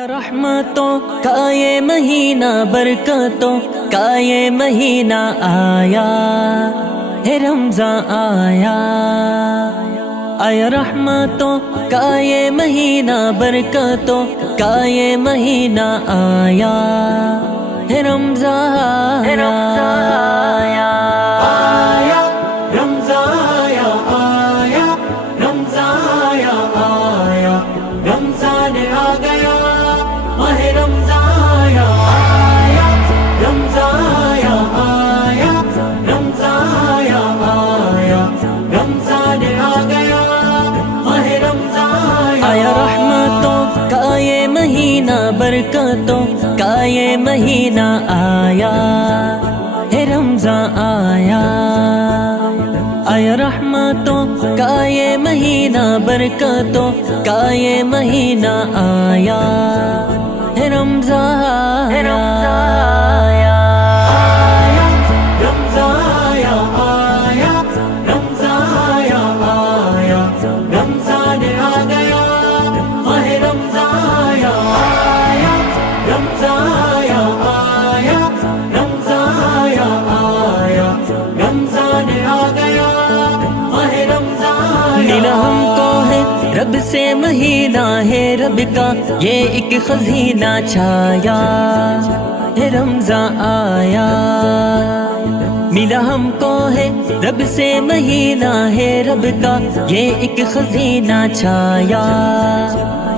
آیا رحمتوں کا یہ مہینہ، برکتوں کا یہ مہینہ آیا ہے، رمضان آیا۔ آیا رحمتوں کا یہ مہینہ، برکتوں کا یہ مہینہ آیا ہے، رمضان آیا۔ آیا رمضان آیا، آیا رمضان آیا، آیا رمضان آ گیا، ماہ رمضان آیا، آیا رمضان آیا، آیا رمضان آیا، آیا رمضان آ گیا، ماہ رمضان آیا۔ رحمتوں کا یہ مہینہ، برکتوں کا یہ مہینہ آیا ہے، رمضان آیا۔ آیا رحمتوں کا یہ مہینہ، برکتوں کا یہ مہینہ آیا ہے، رمضان آیا۔ آیا رمضان آیا، آیا رمضان آیا، آیا رمضان آ گیا، ماہ رمضان آیا، آیا رمضان آیا، آیا رمضان آیا، آیا رمضان آ گیا، ماہ رمضان۔ ملا ہم کو ہے رب سے مہینہ، ہے رب کا یہ ایک خزینہ چھایا ہے، رمضان آیا۔ ملا ہم کو ہے رب سے مہینہ، ہے رب کا یہ ایک خزینہ چھایا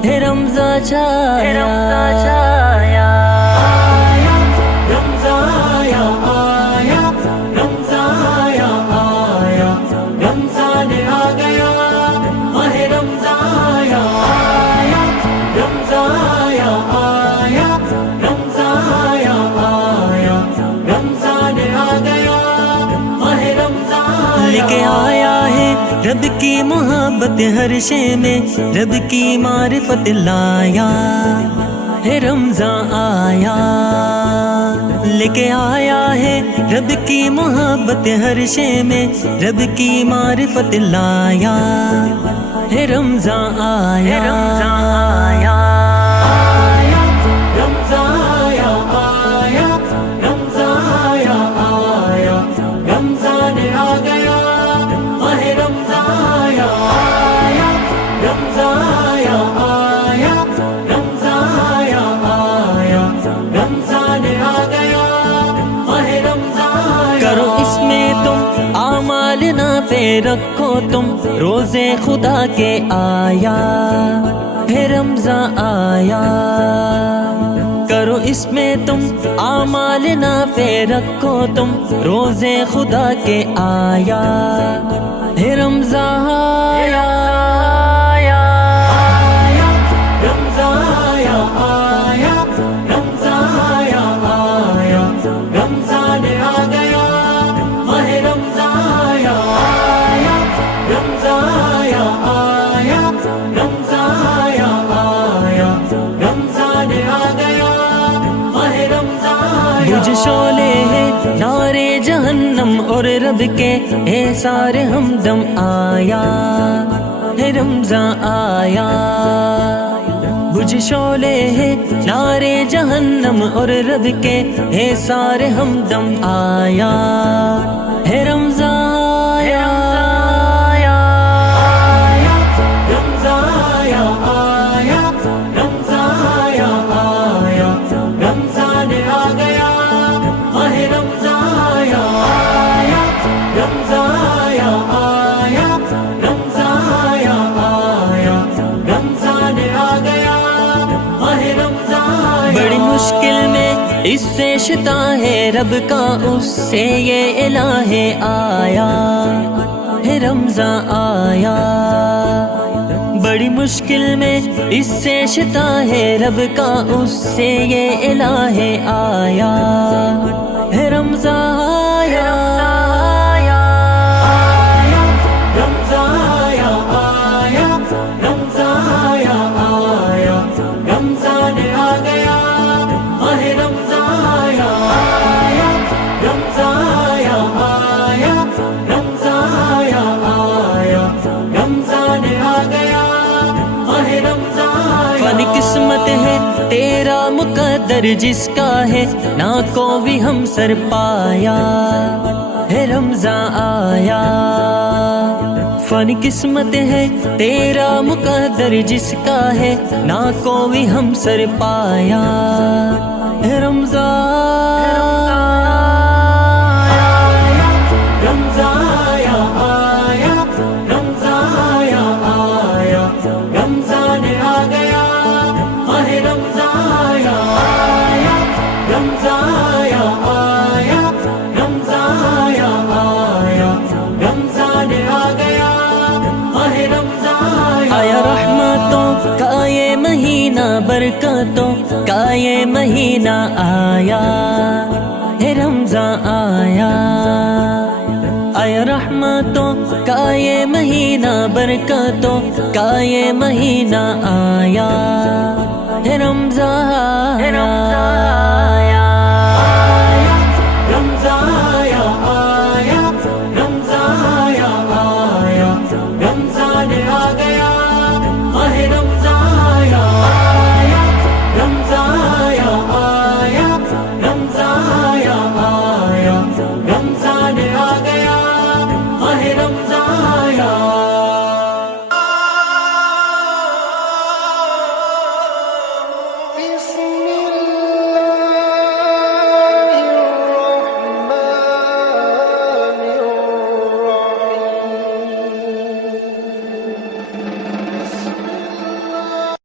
ہے، رمضان چھایا۔ آیا رمضان آیا، آیا رمضان آیا، آیا رمضان آ گیا، ماہ رمضان آیا، آیا رمضان آیا، آیا رمضان آیا، آیا رمضان آ گیا، ماہ رمضان۔ لے کے آیا ہے رب کی محبت ہر شے میں، رب کی معرفت لایا ہے، رمضان آیا۔ لے کے آیا ہے رب کی محبت ہر شے میں، رب کی معرفت لایا ہے، رمضان آیا۔ رمضان آیا، آیا رمضان آیا، آیا رمضان آیا، آیا رمضان آ گیا، ماہ رمضان آیا، آیا رمضان آیا، آیا رمضان آیا، آیا رمضان آ گیا، ماہ رمضان۔ کرو اس میں تم اعمال نافع، رکھو تم روزے خدا کے، آیا ہے رمضان آیا۔ کرو اس میں تم اعمال نافع، رکھو تم روزے خدا کے، آیا ہے رمضان آیا۔ آیا رمضان آیا، آیا رمضان آیا، آیا رمضان آ گیا، ماہ رمضان آیا، آیا رمضان آیا، آیا رمضان آیا، آیا رمضان آ گیا، ماہ رمضان۔ بجھ شعلے ہے نارے جہنم اور رب کے احسار ہمدم، آیا ہے رمضان آیا۔ بجھ شعلے ہے نارے جہنم اور رب کے احسار ہمدم، آیا ہے رمضان آیا۔ آیا رمضان آیا، آیا رمضان آیا، آیا رمضان آ گیا، ماہ رمضان آیا، آیا رمضان آیا، آیا رمضان آیا، آیا رمضان آ گیا، ماہ رمضان۔ بڑی مشکل میں اس سے شتا ہے رب کا، اس سے یہ الہ آیا ہے، رمضان آیا۔ بڑی مشکل میں اس سے شتا ہے رب کا، اس سے یہ الہ آیا ہے، رمضان آیا۔ آیا رمضان آیا، آیا رمضان آیا، آیا رمضان آ گیا، ماہ رمضان آیا، آیا رمضان آیا، آیا رمضان آیا، آیا رمضان آ گیا، ماہ رمضان۔ فانی قسمت ہے تیرا مقدر جس کا ہے نہ کوئی ہم سر پایا ہے رمضان آیا فانی قسمت ہے تیرا مقدر جس کا ہے نہ کوئی ہم سر پایا ہے رمضان آیا رحمتوں کا یہ مہینہ برکتوں کا یہ مہینہ آیا ہے رمضان آیا آیا رحمتوں کا یہ مہینہ برکتوں کا یہ مہینہ آیا ہے رمضان آیا رمضان آ